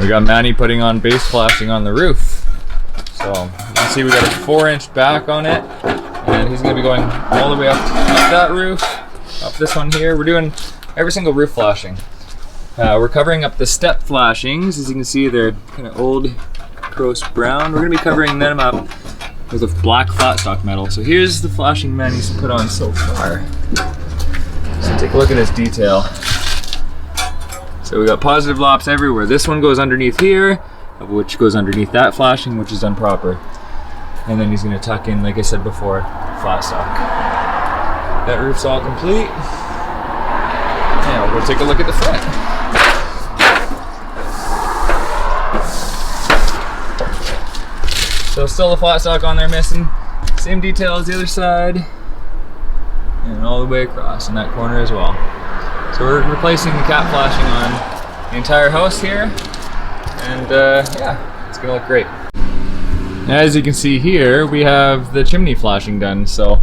We got Manny putting on base flashing on the roof. So you can see we got a 4-inch back on it, and he's gonna be going all the way up that roof, up this one here. We're doing every single roof flashing. We're covering up the step flashings. As you can see, they're kind of old, gross brown. We're gonna be covering them up with a black flat stock metal. So here's the flashing Manny's put on so far. So take a look at his detail. So we got positive lops everywhere. This one goes underneath here, which goes underneath that flashing, which is done proper. And then he's gonna tuck in, like I said before, flat stock. That roof's all complete. Now we'll take a look at the front. So still the flat stock on there missing. Same detail as the other side. And all the way across in that corner as well. So we're replacing the cap flashing on the entire house here. And yeah, it's gonna look great. As you can see here, we have the chimney flashing done. So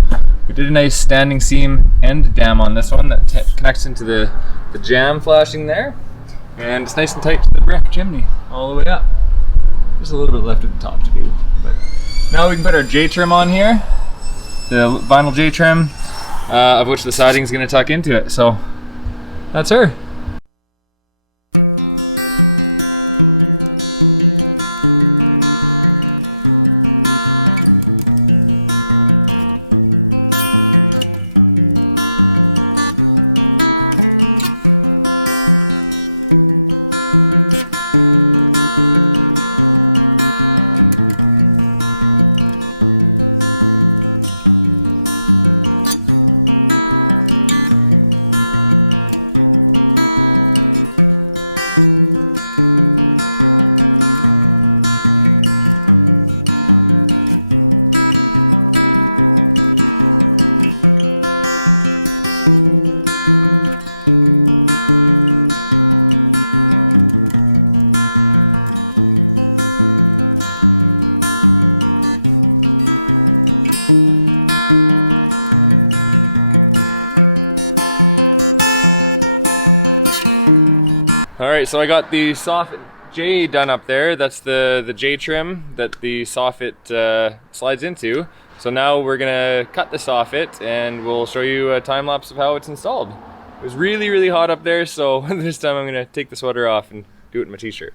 we did a nice standing seam end dam on this one that connects into the jam flashing there. And it's nice and tight to the brick chimney all the way up. There's a little bit left at the top to do. But now we can put our J-trim on here. The vinyl J-trim, of which the siding is gonna tuck into it. So that's her. Alright, so I got the Soffit J done up there. That's the J trim that the Soffit slides into. So now we're gonna cut the Soffit and we'll show you a time lapse of how it's installed. It was really hot up there, so this time I'm gonna take the sweater off and do it in my t-shirt.